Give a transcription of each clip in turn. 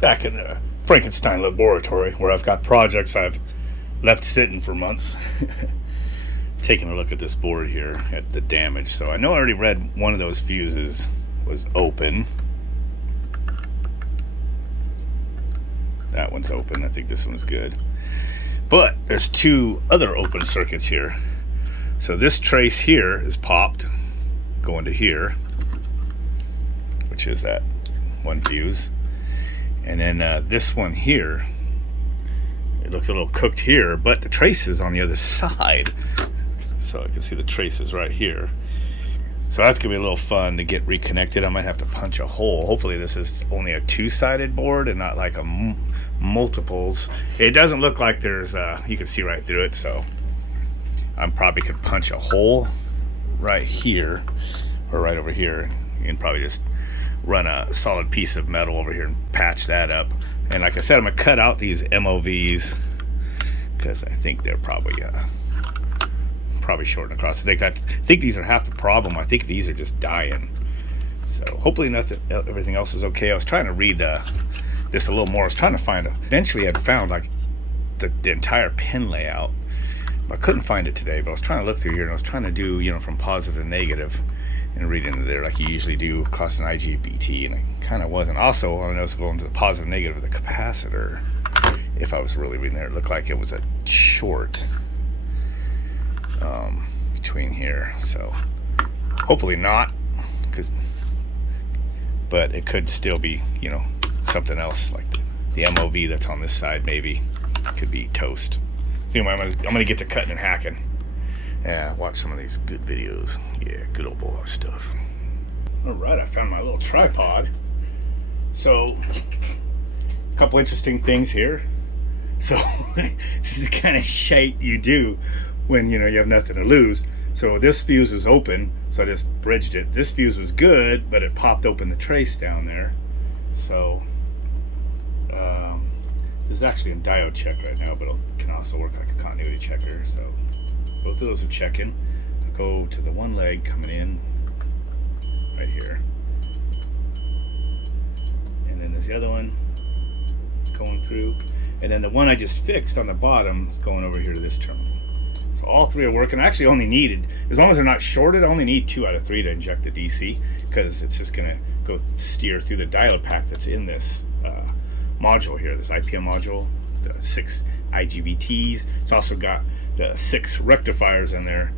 back in the Frankenstein laboratory where I've got projects I've left sitting for months. Taking a look at this board here at the damage. So I know I already read one of those fuses was open. That one's open. I think this one's good. But there's two other open circuits here. So this trace here is popped going to here, which is that one fuse. And then this one here, it looks a little cooked here, but the trace is on the other side. So I can see the traces right here. So that's gonna be a little fun to get reconnected. I might have to punch a hole. Hopefully this is only a two-sided board and not like a multiples. It doesn't look like there's you can see right through it, so I probably could punch a hole right here or right over here and probably just run a solid piece of metal over here and patch that up. And like I said, I'm gonna cut out these MOVs because I think they're probably shorting across. I think these are half the problem. I think these are just dying. So hopefully everything else is okay. I was trying to read this a little more. I was trying to find eventually I'd found like the entire pin layout. I couldn't find it today, but I was trying to look through here and I was trying to do, you know, from positive to negative and read into there like you usually do across an IGBT, and it kind of wasn't. Also, I noticed going to the positive negative of the capacitor, if I was really reading there, it looked like it was a short between here. So hopefully not, but it could still be, you know, something else like the MOV that's on this side maybe could be toast. So anyway, I'm gonna get to cutting and hacking. Yeah, watch some of these good videos. Yeah, good old boy stuff. All right, I found my little tripod. So, a couple interesting things here. So, this is the kind of shit you do when, you know, you have nothing to lose. So this fuse was open, so I just bridged it. This fuse was good, but it popped open the trace down there. So, this is actually a diode check right now, but it can also work like a continuity checker. So both of those are checking. I'll go to the one leg coming in right here, and then there's the other one it's going through, and then the one I just fixed on the bottom is going over here to this terminal. So all three are working. I actually only needed, as long as they're not shorted, I only need 2 out of 3 to inject the DC, because it's just gonna go steer through the diode pack that's in this module here, this IPM module, the 6 IGBTs. It's also got the 6 rectifiers in there.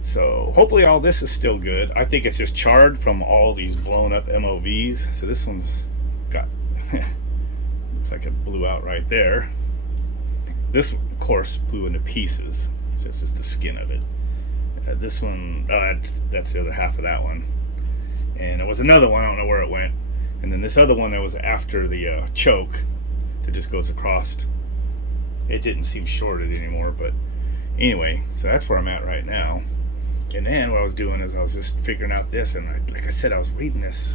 So hopefully all this is still good. I think it's just charred from all these blown up MOVs. So this one's got looks like it blew out right there. This of course blew into pieces, so it's just the skin of it. This one, that's the other half of that one. And there was another one, I don't know where it went. And then this other one that was after the choke that just goes across. It didn't seem shorted anymore, but anyway, so that's where I'm at right now. And then what I was doing is I was just figuring out this, and like I said, I was reading this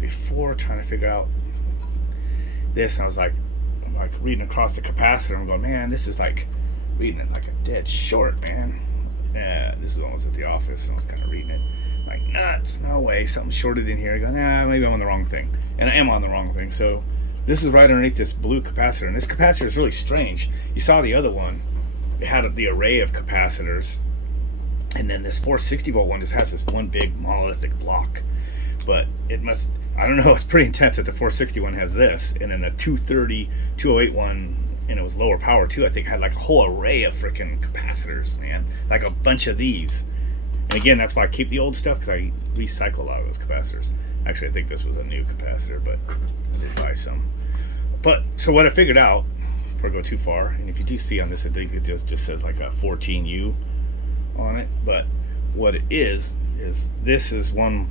before, trying to figure out this, and I was like reading across the capacitor. I'm going, man, this is like reading it like a dead short, man. Yeah, this is when I was at the office and I was kind of reading it. Like, nuts, no way, something shorted in here. I go, nah, maybe I'm on the wrong thing. And I am on the wrong thing. So this is right underneath this blue capacitor. And this capacitor is really strange. You saw the other one. It had the array of capacitors. And then this 460 volt one just has this one big monolithic block. But it must, I don't know, it's pretty intense that the 460 one has this. And then the 230, 208 one, and it was lower power too, I think had like a whole array of freaking capacitors, man. Like a bunch of these. And again, that's why I keep the old stuff, because I recycle a lot of those capacitors. Actually, I think this was a new capacitor, but I did buy some. But, so what I figured out, before I go too far, and if you do see on this, I think it just says like a 14U on it. But what it is this is one,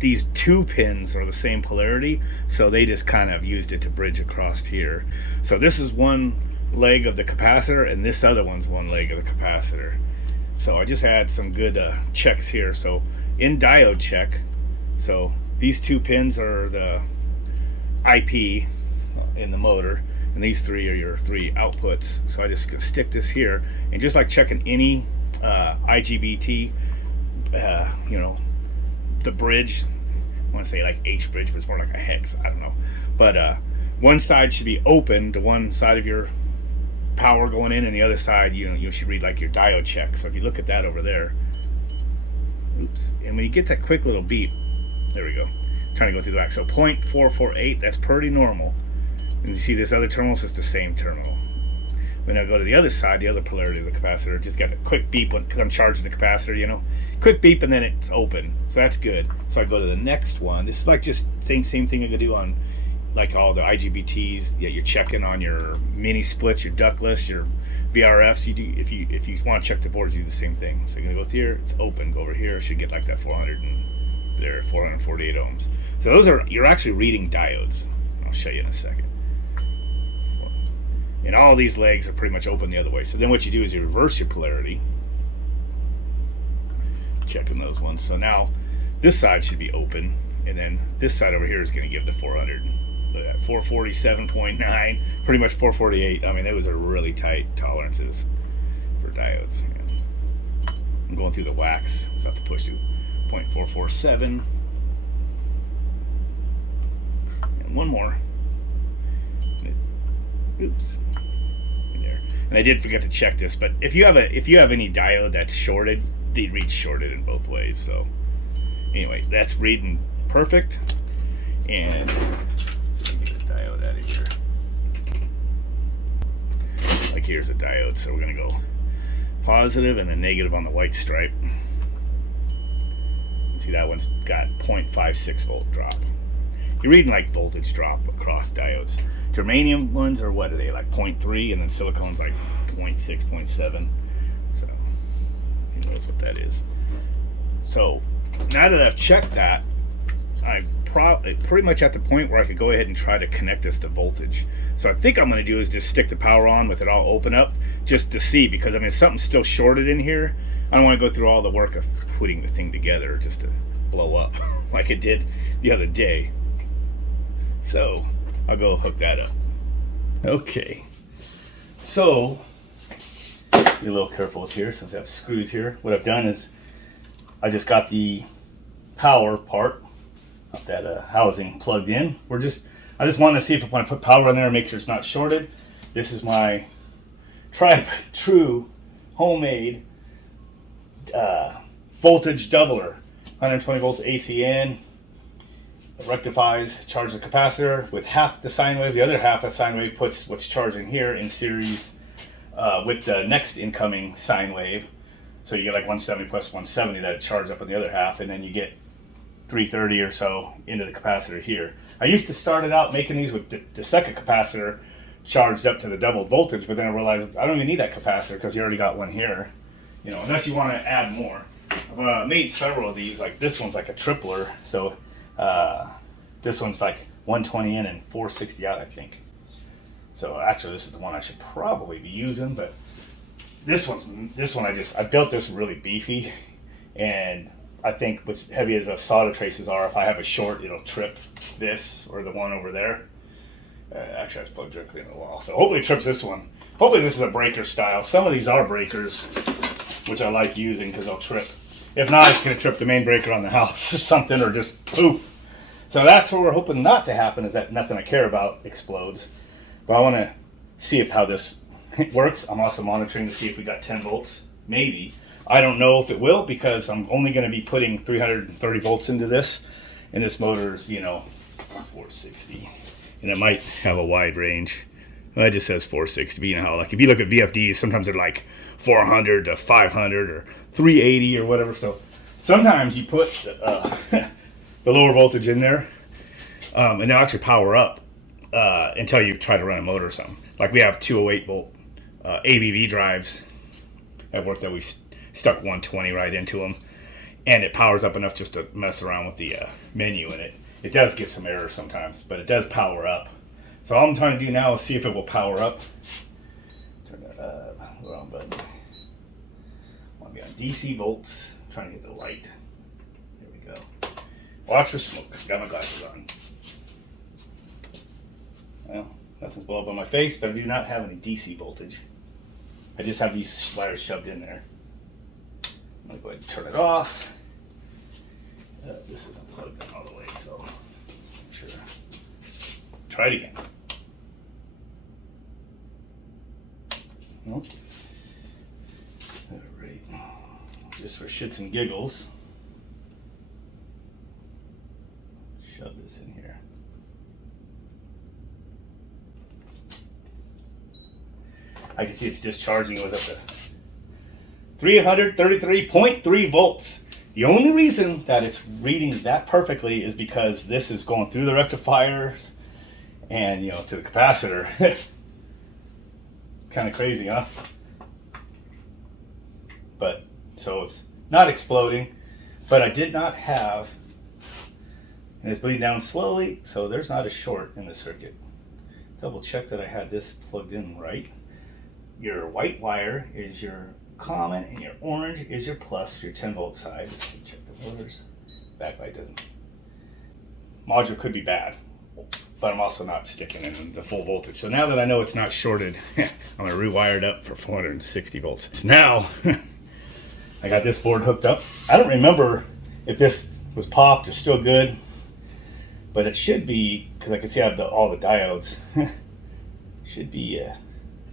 these 2 pins are the same polarity, so they just kind of used it to bridge across here. So this is one leg of the capacitor, and this other one's one leg of the capacitor. So I just had some good checks here. So in diode check, so these 2 pins are the IP in the motor, and these 3 are your 3 outputs. So I just gonna stick this here, and just like checking any IGBT, you know, the bridge, I want to say like H bridge, but it's more like a hex. I don't know. But one side should be open to one side of your power going in, and the other side, you should read like your diode check. So if you look at that over there, oops, and when you get that quick little beep, there we go. I'm trying to go through the back. So 0.448, that's pretty normal. And you see this other terminal is just the same terminal. When I go to the other side, the other polarity of the capacitor, just got a quick beep because I'm charging the capacitor, quick beep, and then it's open. So that's good. So I go to the next one. This is like just same thing I could do on like all the IGBTs. Yeah, you're checking on your mini splits, your ductless, your VRFs. You do if you want to check the boards, you do the same thing. So you're gonna go here, it's open. Go over here, it should get like that 448 ohms. So those are, you're actually reading diodes. I'll show you in a second. And all these legs are pretty much open the other way. So then what you do is you reverse your polarity. Checking those ones. So now this side should be open, and then this side over here is going to give the 400. Look at that, 447.9, pretty much 448. I mean, those are really tight tolerances for diodes. I'm going through the wax, so I have to push to 0.447. And one more. Oops. In there. And I did forget to check this, but if you have any diode that's shorted, they read shorted in both ways. So anyway, that's reading perfect. And let's see if we get the diode out of here. Like here's a diode, so we're gonna go positive and then negative on the white stripe. See, that one's got 0.56 volt drop. You're reading like voltage drop across diodes. Germanium ones are, what are they, like 0.3, and then silicone's like 0.6, 0.7. So who knows what that is. So now that I've checked that, I'm pretty much at the point where I could go ahead and try to connect this to voltage. So I think I'm going to do is just stick the power on with it all open up, just to see, because I mean if something's still shorted in here, I don't want to go through all the work of putting the thing together just to blow up like it did the other day. So I'll go hook that up. Okay, so be a little careful with here since I have screws here. What I've done is I just got the power part of that housing plugged in. I just want to see if I want to put power in there and make sure it's not shorted. This is my thru homemade voltage doubler, 120 volts AC in. Rectifies, charges the capacitor with half the sine wave. The other half of sine wave puts what's charging here in series with the next incoming sine wave. So you get like 170 plus 170 that it charges up on the other half, and then you get 330 or so into the capacitor here. I used to start it out making these with the second capacitor charged up to the double voltage, but then I realized I don't even need that capacitor because you already got one here. Unless you want to add more. I've made several of these. Like this one's like a tripler, so this one's like 120 in and 460 out, I think. So actually this is the one I should probably be using, but this one I built this really beefy, and I think what's heavy as solder traces are, if I have a short, it'll trip this or the one over there. Actually, it's plugged directly in the wall, so hopefully it trips this one. Hopefully this is a breaker style. Some of these are breakers, which I like using because they'll trip. If not, it's going to trip the main breaker on the house or something, or just poof. So that's what we're hoping not to happen, is that nothing I care about explodes. But I want to see how this works. I'm also monitoring to see if we got 10 volts. Maybe. I don't know if it will, because I'm only going to be putting 330 volts into this. And this motor's, 460. And it might have a wide range. Well, it just says 460. But you know how, like, if you look at VFDs, sometimes they're like 400 to 500 or 380 or whatever. So sometimes you put the lower voltage in there, and they'll actually power up until you try to run a motor or something. Like we have 208 volt ABB drives at work that we stuck 120 right into them, and it powers up enough just to mess around with the menu in it. It does give some errors sometimes, but it does power up. So all I'm trying to do now is see if it will power up. Turn that up. Wrong button. I want to be on DC volts. I'm trying to hit the light. There we go. Watch for smoke. Got my glasses on. Well, nothing's blowing up on my face, but I do not have any DC voltage. I just have these wires shoved in there. I'm going to go ahead and turn it off. This isn't plugged in all the way, so try it again. Nope. All right. Just for shits and giggles, shove this in here. I can see it's discharging. It was up to 333.3 volts. The only reason that it's reading that perfectly is because this is going through the rectifiers and, you know, to the capacitor. Kind of crazy, huh? But so it's not exploding, but I did not have, and it's bleeding down slowly, so there's not a short in the circuit. Double check that I had this plugged in right. Your white wire is your common and your orange is your plus for your 10 volt side. Just check the motors. Backlight doesn't. Module could be bad, but I'm also not sticking in the full voltage. So now that I know it's not shorted, I'm gonna rewire it up for 460 volts. So now I got this board hooked up. I don't remember if this was popped or still good, but it should be, because I can see I have all the diodes. Should be a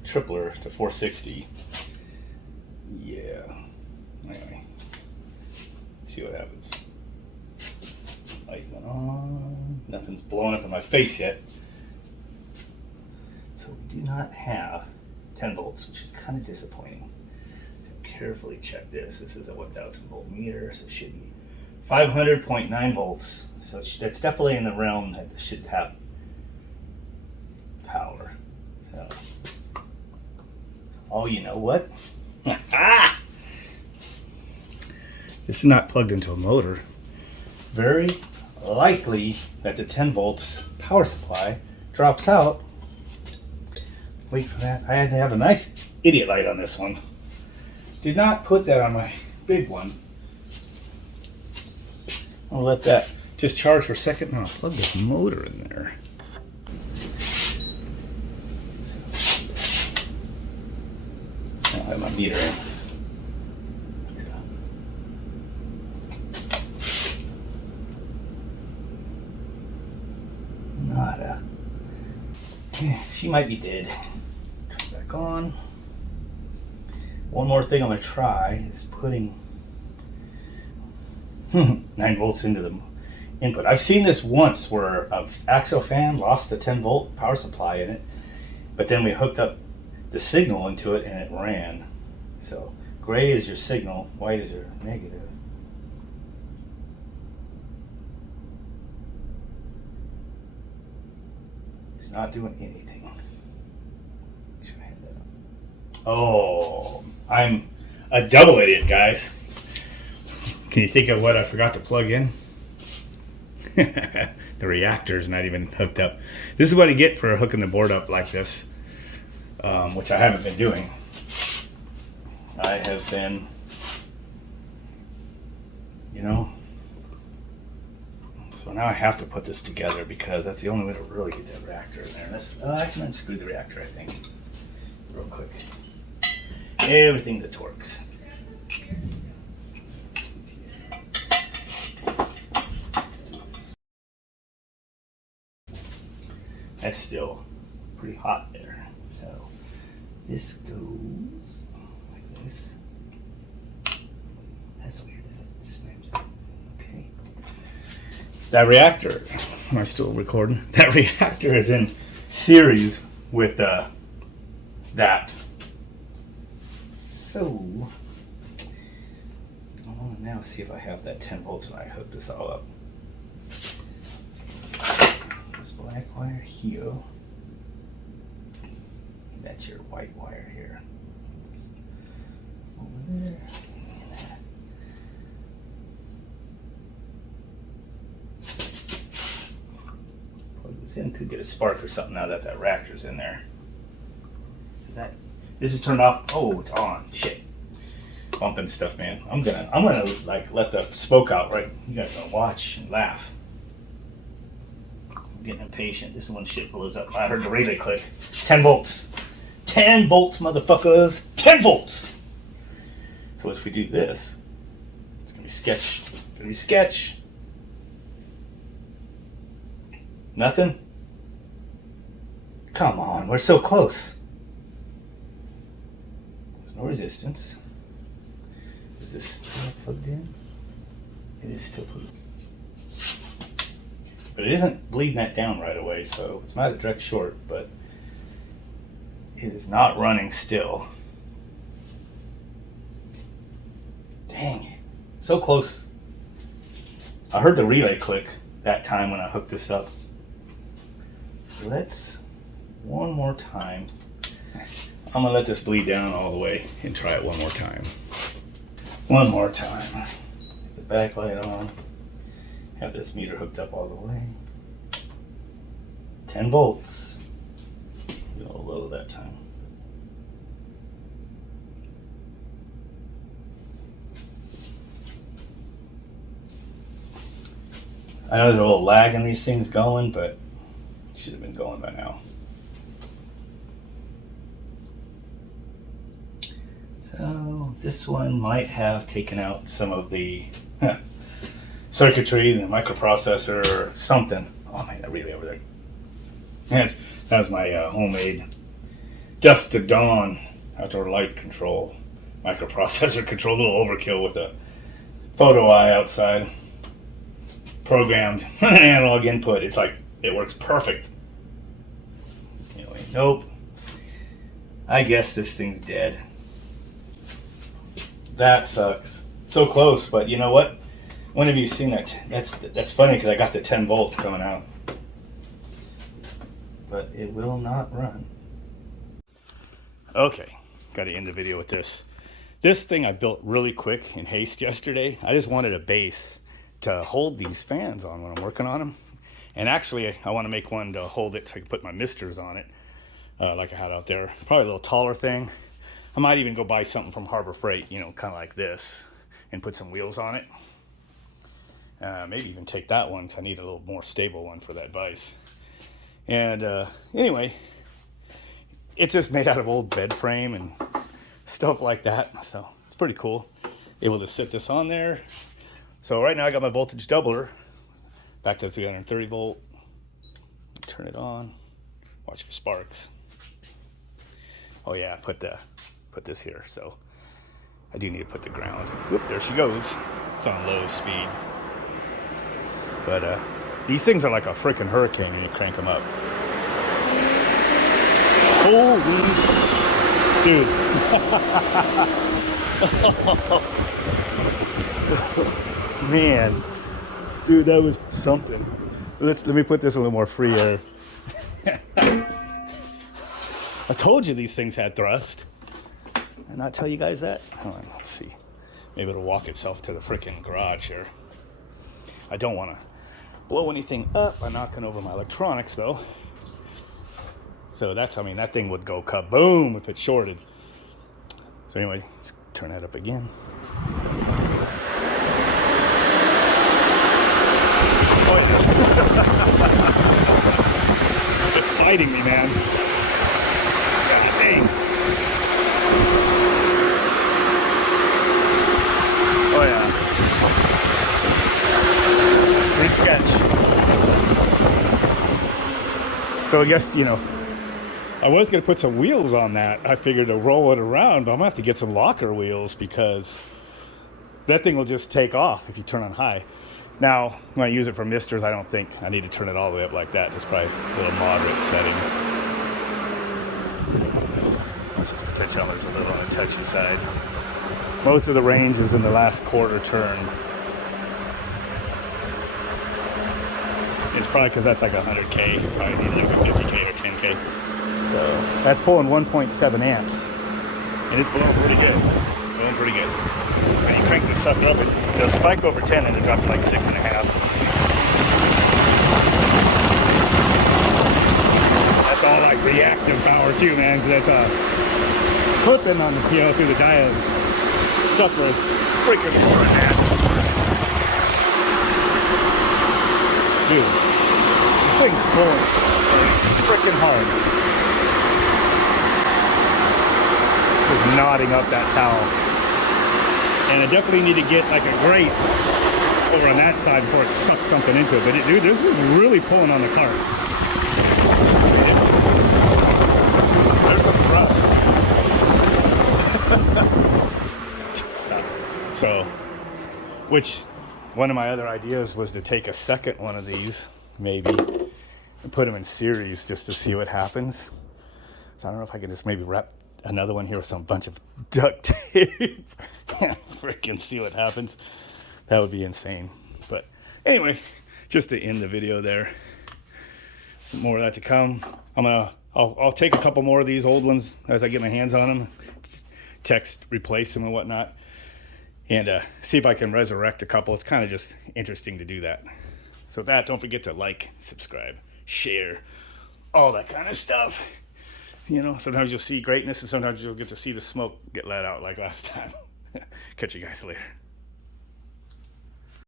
tripler to 460. Yeah. Anyway, see what happens. Light went on. Nothing's blowing up in my face yet. So we do not have 10 volts, which is kind of disappointing. Carefully check this. This is a 1000 volt meter, so it should be 500.9 volts. So that's definitely in the realm that this should have power. So, oh, you know what? This is not plugged into a motor. Very likely that the 10 volts power supply drops out. Wait for that. I had to have a nice idiot light on this one. Did not put that on my big one. I'll let that just charge for a second and I'll plug this motor in there. I'll have my meter in. Nada. She might be dead. Turn back on. One more thing I'm going to try is putting 9 volts into the input. I've seen this once where an axial fan lost a 10 volt power supply in it, but then we hooked up the signal into it and it ran. So gray is your signal, white is your negative. It's not doing anything. Should I have that up? Oh, I'm a double idiot, guys. Can you think of what I forgot to plug in? The reactor is not even hooked up. This is what I get for hooking the board up like this, which I haven't been doing. I have been, you know, so now I have to put this together because that's the only way to really get that reactor in there. I can unscrew the reactor, I think, real quick. Everything's a Torx. That's still pretty hot there. So this goes like this. That's weird. That snaps it. Okay. That reactor, am I still recording? That reactor is in series with that. So I want to now see if I have that 10 volts when I hook this all up. This black wire here. That's your white wire here. Over there. And that. Plug this in. Could get a spark or something now that that reactor's in there. This is turned off. Oh, it's on. Shit. Bumping stuff, man. I'm gonna like let the smoke out, right? You guys gonna watch and laugh. I'm getting impatient. This is when shit blows up. I heard the relay click. 10 volts. 10 volts, motherfuckers. 10 volts. So if we do this, it's gonna be sketch. It's gonna be sketch. Nothing? Come on, we're so close. There's no resistance. Is this still plugged in? It is still plugged in. But it isn't bleeding that down right away, so it's not a direct short, but it is not running still. Dang it. So close. I heard the relay click that time when I hooked this up. Let's, one more time. I'm gonna let this bleed down all the way and try it one more time. One more time. Get the backlight on. Have this meter hooked up all the way. 10 volts. A little low that time. I know there's a little lag in these things going, but it should have been going by now. So this one might have taken out some of the circuitry, the microprocessor, or something. Oh man, that relay over there. Yes, that was my homemade dusk to dawn outdoor light control microprocessor control. A little overkill with a photo eye outside. Programmed analog input. It's like it works perfect. Anyway, nope. I guess this thing's dead. That sucks. So close, but you know what? When have you seen that? That's funny because I got the 10 volts coming out, but it will not run. Okay, got to end the video with this. This thing I built really quick in haste yesterday. I just wanted a base to hold these fans on when I'm working on them. And actually, I want to make one to hold it so I can put my misters on it, like I had out there. Probably a little taller thing. I might even go buy something from Harbor Freight, you know, kind of like this, and put some wheels on it. Maybe even take that one because I need a little more stable one for that vise. And anyway, it's just made out of old bed frame and stuff like that. So it's pretty cool. Able to sit this on there. So right now I got my voltage doubler back to 330 volt. Turn it on. Watch for sparks. Oh yeah, put this here. So I do need to put the ground. Whoop, there she goes. It's on low speed. But these things are like a freaking hurricane when you crank them up. Holy dude. Man, dude, that was something. Let me put this in a little more free air. I told you these things had thrust. Did I not tell you guys that? Hold on, let's see. Maybe it'll walk itself to the freaking garage here. I don't want to blow anything up by knocking over my electronics though. So that's, I mean, that thing would go kaboom if it shorted. So anyway, let's turn that up again. Oh, yeah. It's fighting me, man. God dang. Oh yeah. Sketch. So I guess, you know, I was going to put some wheels on that. I figured to roll it around, but I'm going to have to get some locker wheels because that thing will just take off if you turn on high. Now, when I use it for misters, I don't think I need to turn it all the way up like that. Just probably a little moderate setting. This potentiometer's a little on the touchy side. Most of the range is in the last quarter turn. It's probably because that's like 100K. Probably need like a 50K or 10K. So that's pulling 1.7 amps. And it's blowing pretty good. Blowing pretty good. When you crank this sucker up, it'll spike over 10 and it'll drop to like 6.5. That's all like reactive power too, man, because that's clipping on, you know, through the diode. Sucker is freaking boring, man. Dude, this thing's pulling freaking hard. Just knotting up that towel. And I definitely need to get like a grate over on that side before it sucks something into it. But dude, this is really pulling on the cart. test. So, which one of my other ideas was to take a second one of these, maybe, and put them in series just to see what happens. So I don't know if I can just maybe wrap another one here with some bunch of duct tape and freaking see what happens. That would be insane. But anyway, just to end the video there. Some more of that to come. I'll take a couple more of these old ones as I get my hands on them, replace them and whatnot, and see if I can resurrect a couple. It's kind of just interesting to do that. So that, don't forget to like, subscribe, share, all that kind of stuff. You know, sometimes you'll see greatness and sometimes you'll get to see the smoke get let out like last time. Catch you guys later.